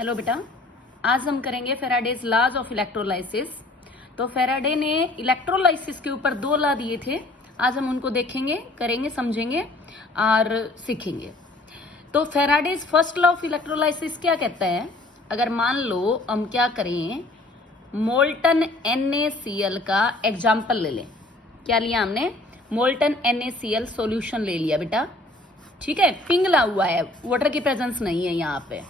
Hello बेटा, आज हम करेंगे फेराडेज लॉज ऑफ इलेक्ट्रोलाइसिस। तो फेराडे ने इलेक्ट्रोलाइसिस के ऊपर 2 लॉ दिए थे। आज हम उनको देखेंगे, करेंगे, समझेंगे और सीखेंगे। तो Faraday's first law of electrolysis क्या कहता है? अगर मान लो हम क्या करें, मोल्टन NaCl का एग्जाम्पल ले लें। क्या लिया हमने? मोल्टन NaCl सॉल्यूशन ले लिया बेटा, ठीक है। पिघला हुआ है, वाटर की प्रेजेंस नहीं है यहाँ पे।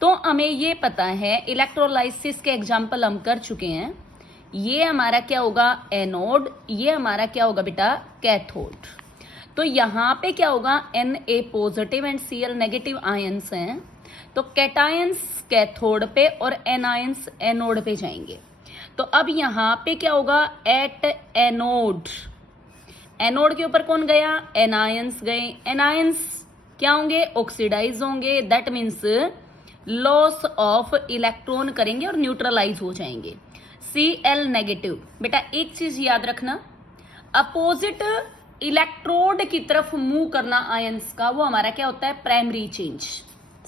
तो हमें ये पता है इलेक्ट्रोलाइसिस के एग्जाम्पल हम कर चुके हैं। ये हमारा क्या होगा? एनोड। ये हमारा क्या होगा बेटा? कैथोड। तो यहाँ पे क्या होगा? Na positive and Cl negative ions हैं। तो कैटायंस कैथोड पे और एनायंस एनोड पे जाएंगे। तो अब यहाँ पे क्या होगा? एट एनोड, एनोड के ऊपर कौन गया? एनायंस गए। एनायंस क्या होंगे? ऑक्सीडाइज होंगे। That means loss of electron करेंगे और न्यूट्रलाइज हो जाएंगे। Cl negative. बेटा एक चीज याद रखना, अपोजिट इलेक्ट्रोड की तरफ मूव करना आयंस का, वो हमारा क्या होता है? Primary change.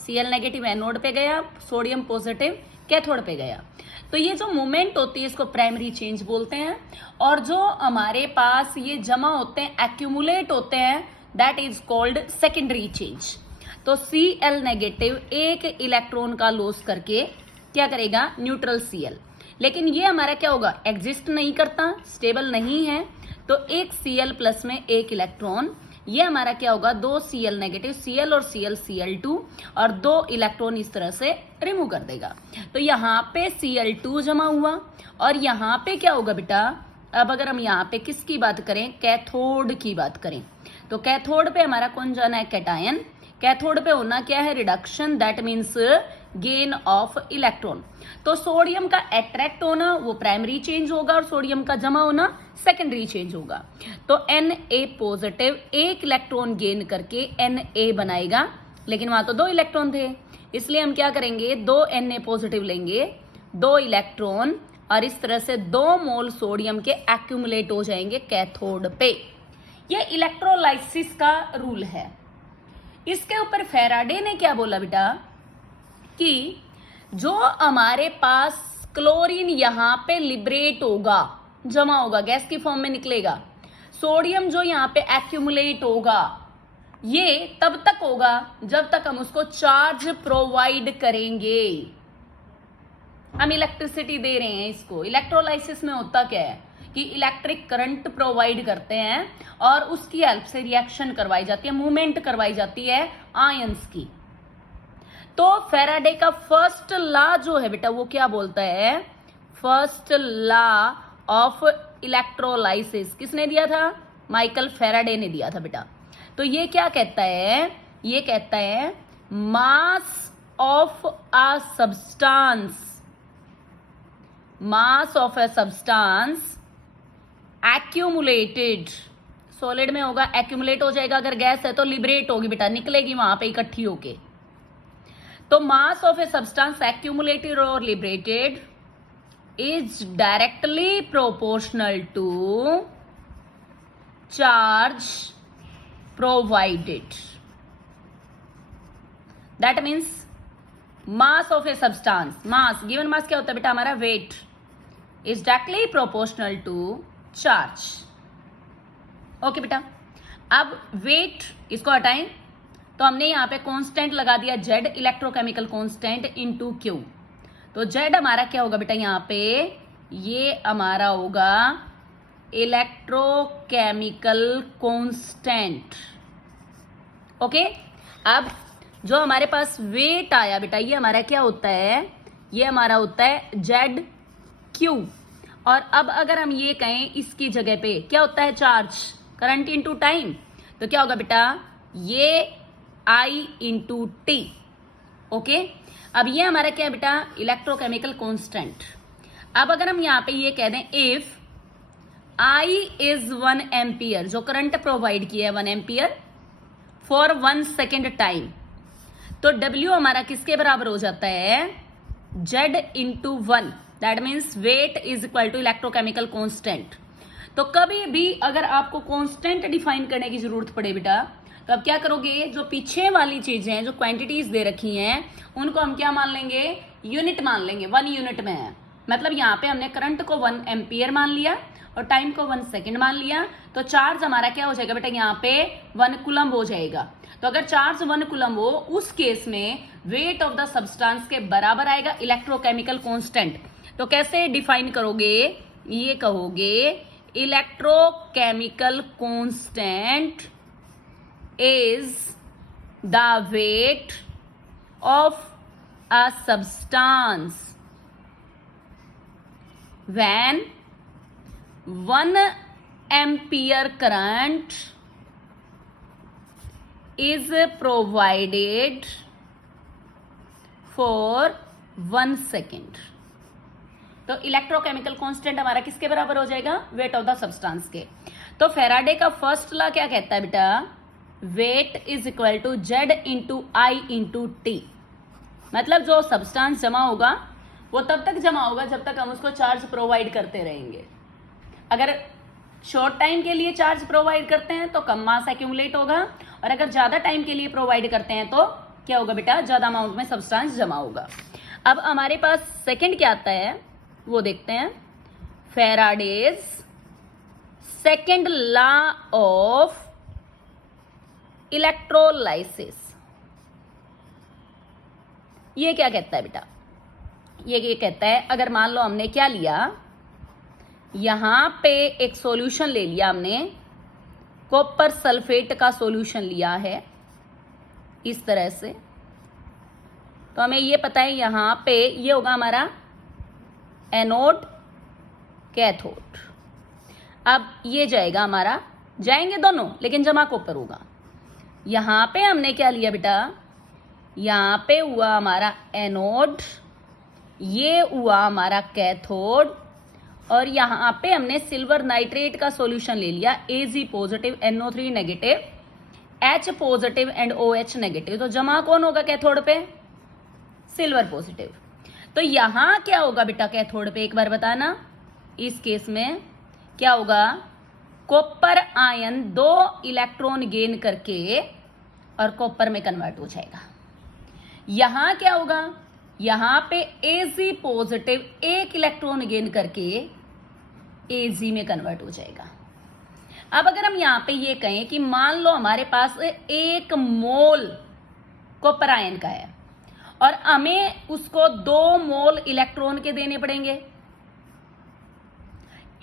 Cl negative anode पे गया, सोडियम पॉजिटिव कैथोड पे गया। तो ये जो मूवमेंट होती है इसको प्राइमरी चेंज बोलते हैं। और जो हमारे पास ये जमा होते हैं, एक्यूमुलेट होते हैं, that is called secondary change. तो Cl नेगेटिव एक इलेक्ट्रॉन का लॉस करके क्या करेगा? Neutral Cl। लेकिन ये हमारा क्या होगा? एग्जिस्ट नहीं करता, स्टेबल नहीं है। तो एक Cl प्लस में एक इलेक्ट्रॉन, ये हमारा क्या होगा? 2 Cl नेगेटिव, Cl और Cl Cl2, और 2 इलेक्ट्रॉन इस तरह से रिमूव कर देगा। तो यहाँ पे Cl2 जमा हुआ और यहाँ पे क्या होगा बेटा? अब अगर हम यहाँ पे किसकी बात करें? कैथोड की बात करें, तो कैथोड पे हमारा कौन जाना है? कैटायन। कैथोड पे होना क्या है? Reduction. That means gain of electron. तो सोडियम का अट्रैक्ट होना वो प्राइमरी चेंज होगा और सोडियम का जमा होना सेकेंडरी चेंज होगा। तो Na पॉजिटिव एक इलेक्ट्रॉन गेन करके Na बनाएगा, लेकिन वहां तो 2 इलेक्ट्रॉन थे, इसलिए हम क्या करेंगे? 2 Na पॉजिटिव लेंगे, 2 इलेक्ट्रॉन, और इस तरह से 2 मोल सोडियम के एक्यूमुलेट हो जाएंगे कैथोड पे। ये इलेक्ट्रोलाइसिस का रूल है। इसके ऊपर फेराडे ने क्या बोला बेटा? कि जो हमारे पास क्लोरीन यहाँ पे लिबरेट होगा, जमा होगा, गैस की फॉर्म में निकलेगा, सोडियम जो यहाँ पे एक्यूमुलेट होगा, ये तब तक होगा जब तक हम उसको चार्ज प्रोवाइड करेंगे। हम इलेक्ट्रिसिटी दे रहे हैं इसको। इलेक्ट्रोलाइसिस में होता क्या है कि इलेक्ट्रिक करंट प्रोवाइड करते हैं और उसकी हेल्प से रिएक्शन करवाई जाती है, मूवमेंट करवाई जाती है आयंस की। तो फेराडे का फर्स्ट लॉ जो है बेटा, वो क्या बोलता है? फर्स्ट लॉ ऑफ इलेक्ट्रोलाइसिस किसने दिया था? माइकल फेराडे ने दिया था बेटा। तो ये क्या कहता है? ये कहता है mass of a substance, mass of a substance accumulated, solid में होगा, एक्यूमुलेट हो जाएगा। अगर गैस है तो लिबरेट होगी बेटा, निकलेगी वहां पे इकट्ठी होके। तो mass of a substance accumulated और liberated is directly proportional to charge provided. That means mass of a substance, mass given mass क्या होता है बेटा? हमारा weight is directly proportional to charge. Okay बेटा, अब वेट इसको हटाएं तो हमने यहां पे कांस्टेंट लगा दिया Z, electrochemical constant into Q। तो Z हमारा क्या होगा बेटा? यहां पे ये हमारा होगा इलेक्ट्रोकेमिकल कांस्टेंट। ओके, अब जो हमारे पास वेट आया बेटा, ये हमारा क्या होता है? ये हमारा होता है ZQ। और अब अगर हम ये कहें इसकी जगह पे क्या होता है? Charge, current into time. तो क्या होगा बेटा? ये I इंटू टी। ओके, अब ये हमारा क्या है बेटा? Electrochemical constant. अब अगर हम यहां पे ये कह दें इफ I इज 1 एम्पियर, जो करंट प्रोवाइड किया है 1 एम्पियर फॉर 1 सेकेंड टाइम, तो W हमारा किसके बराबर हो जाता है? Z into 1। That means weight is equal to electrochemical constant. तो कभी भी अगर आपको कांस्टेंट डिफाइन करने की जरूरत पड़े बेटा, तो अब क्या करोगे, जो पीछे वाली चीजें हैं, जो क्वांटिटीज दे रखी हैं, उनको हम क्या मान लेंगे, यूनिट मान लेंगे, 1 यूनिट में है। मतलब यहाँ पे हमने करंट को 1 एम्पियर मान लिया और टाइम को 1 सेकेंड मान लिया, तो चार्ज हमारा क्या हो जाएगा बेटा, यहाँ पे 1 कूलम हो जाएगा। तो अगर चार्ज 1 कूलम हो, उस केस में वेट ऑफ द सब्सटेंस के बराबर आएगा इलेक्ट्रोकेमिकल कांस्टेंट। तो कैसे डिफाइन करोगे, ये कहोगे electrochemical constant is the weight of a substance when 1 ampere current is provided for 1 second। तो इलेक्ट्रोकेमिकल कांस्टेंट हमारा किसके बराबर हो जाएगा, वेट ऑफ द सब्सटेंस के। तो फेराडे का फर्स्ट लॉ क्या कहता है बेटा, weight is equal to Z into I into T. मतलब जो सब्सटेंस जमा होगा वो तब तक जमा होगा जब तक हम उसको चार्ज प्रोवाइड करते रहेंगे। अगर शॉर्ट टाइम के लिए चार्ज प्रोवाइड करते हैं तो कम मास एक्यूमुलेट होगा, और अगर ज्यादा टाइम के लिए प्रोवाइड करते हैं तो क्या होगा बेटा, ज्यादा अमाउंट में सब्सटेंस जमा होगा। अब हमारे पास सेकंड क्या आता है वो देखते हैं, Faraday's second law of electrolysis. ये क्या कहता है बेटा, ये कहता है अगर मान लो हमने क्या लिया, यहां पे एक सॉल्यूशन ले लिया हमने, कॉपर सल्फेट का सॉल्यूशन लिया है इस तरह से, तो हमें ये पता है यहां पे ये होगा हमारा एनोड कैथोड। अब ये जाएगा हमारा, जाएंगे दोनों लेकिन जमा कॉपर होगा। यहां पे हमने क्या लिया बेटा, यहां पे हुआ हमारा एनोड, ये हुआ हमारा कैथोड, और यहां पे हमने सिल्वर नाइट्रेट का सॉल्यूशन ले लिया, Ag positive, NO3 negative, H positive and OH negative. तो जमा कौन होगा कैथोड पे, सिल्वर पॉजिटिव। तो यहां क्या होगा बेटा कैथोड पे, एक बार बताना, इस केस में क्या होगा, कॉपर आयन 2 इलेक्ट्रॉन गेन करके और कॉपर में कन्वर्ट हो जाएगा। यहां क्या होगा, यहां पे Ag पॉजिटिव 1 इलेक्ट्रॉन गेन करके Ag में कन्वर्ट हो जाएगा। अब अगर हम यहां पे ये कहें कि मान लो हमारे पास 1 मोल कॉपर आयन का है और हमें उसको 2 मोल इलेक्ट्रॉन के देने पड़ेंगे,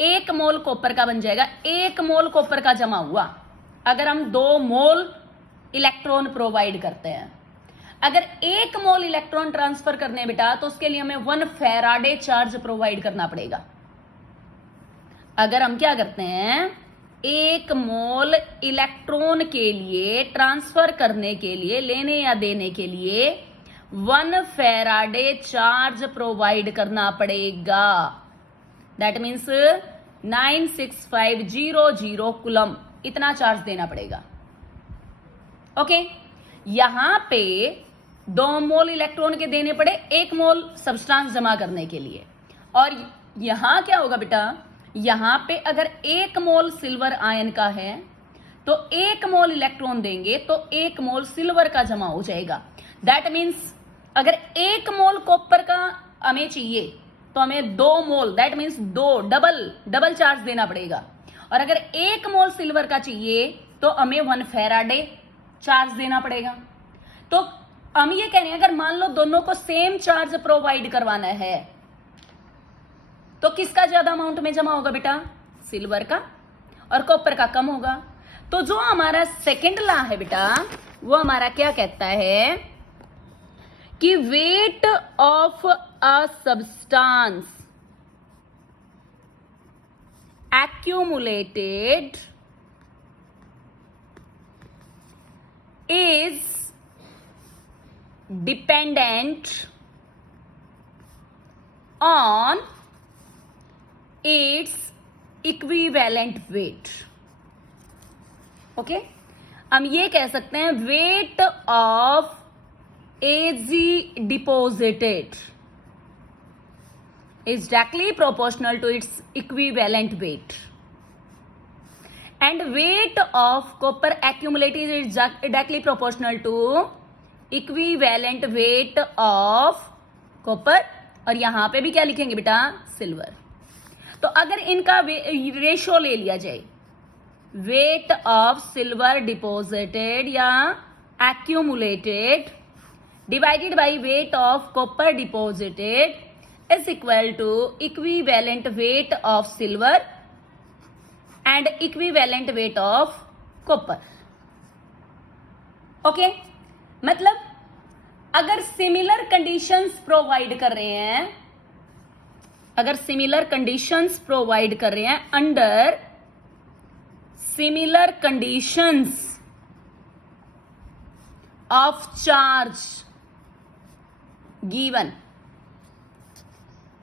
1 मोल कॉपर का बन जाएगा, 1 मोल कॉपर का जमा हुआ अगर हम 2 मोल इलेक्ट्रॉन प्रोवाइड करते हैं। अगर 1 मोल इलेक्ट्रॉन ट्रांसफर करने बेटा तो उसके लिए हमें 1 फेराडे चार्ज प्रोवाइड करना पड़ेगा। अगर हम क्या करते हैं, 1 मोल इलेक्ट्रॉन के लिए ट्रांसफर करने के लिए, लेने या देने के लिए 1 फेराडे चार्ज प्रोवाइड करना पड़ेगा। दैट मीन्स 96500 कूलम, इतना चार्ज देना पड़ेगा। ओके, यहां पे 2 मोल इलेक्ट्रॉन के देने पड़े 1 मोल सब्सटेंस जमा करने के लिए। और यहां क्या होगा बेटा, यहां पे अगर 1 मोल सिल्वर आयन का है तो 1 मोल इलेक्ट्रॉन देंगे तो 1 मोल सिल्वर का जमा हो जाएगा। दैट मीन्स अगर 1 मोल कॉपर का हमें चाहिए तो हमें 2 मोल, दैट मीन्स 2 डबल चार्ज देना पड़ेगा। और अगर 1 मोल सिल्वर का चाहिए तो हमें 1 फेराडे चार्ज देना पड़ेगा। तो हम ये कह रहे हैं अगर मान लो दोनों को सेम चार्ज प्रोवाइड करवाना है तो किसका ज्यादा अमाउंट में जमा होगा बेटा, सिल्वर का, और कॉपर का कम होगा। तो जो हमारा सेकंड लॉ है बेटा वो हमारा क्या कहता है कि weight of a substance accumulated is dependent on its equivalent weight। Okay, हम ये कह सकते हैं weight of Ag deposited is directly proportional to its equivalent weight and weight of copper accumulated is directly proportional to equivalent weight of copper, और यहां पे भी क्या लिखेंगे बेटा, सिल्वर। तो अगर इनका रेशो ले लिया जाए, वेट ऑफ सिल्वर डिपॉजिटेड या accumulated divided by weight of copper deposited is equal to equivalent weight of silver and equivalent weight of copper। Okay, मतलब अगर सिमिलर कंडीशंस प्रोवाइड कर रहे हैं, अगर सिमिलर कंडीशंस प्रोवाइड कर रहे हैं, under similar conditions of charge given,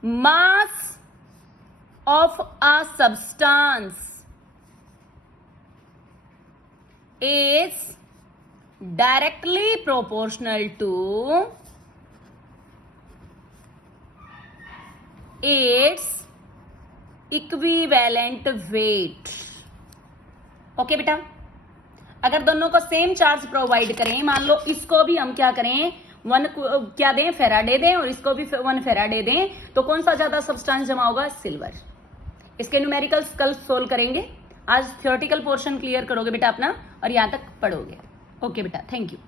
mass of a substance is directly proportional to its equivalent weight। Okay बेटा, अगर दोनों को सेम चार्ज प्रोवाइड करें, मान लो इसको भी हम क्या करें, 1 क्या दें, फेराडे दें, और इसको भी 1 फेराडे दें, तो कौन सा ज्यादा सब्सटेंस जमा होगा, सिल्वर। इसके न्यूमेरिकल्स कल सोल्व करेंगे, आज थ्योरेटिकल पोर्शन क्लियर करोगे बेटा अपना और यहां तक पढ़ोगे। ओके बेटा, थैंक यू।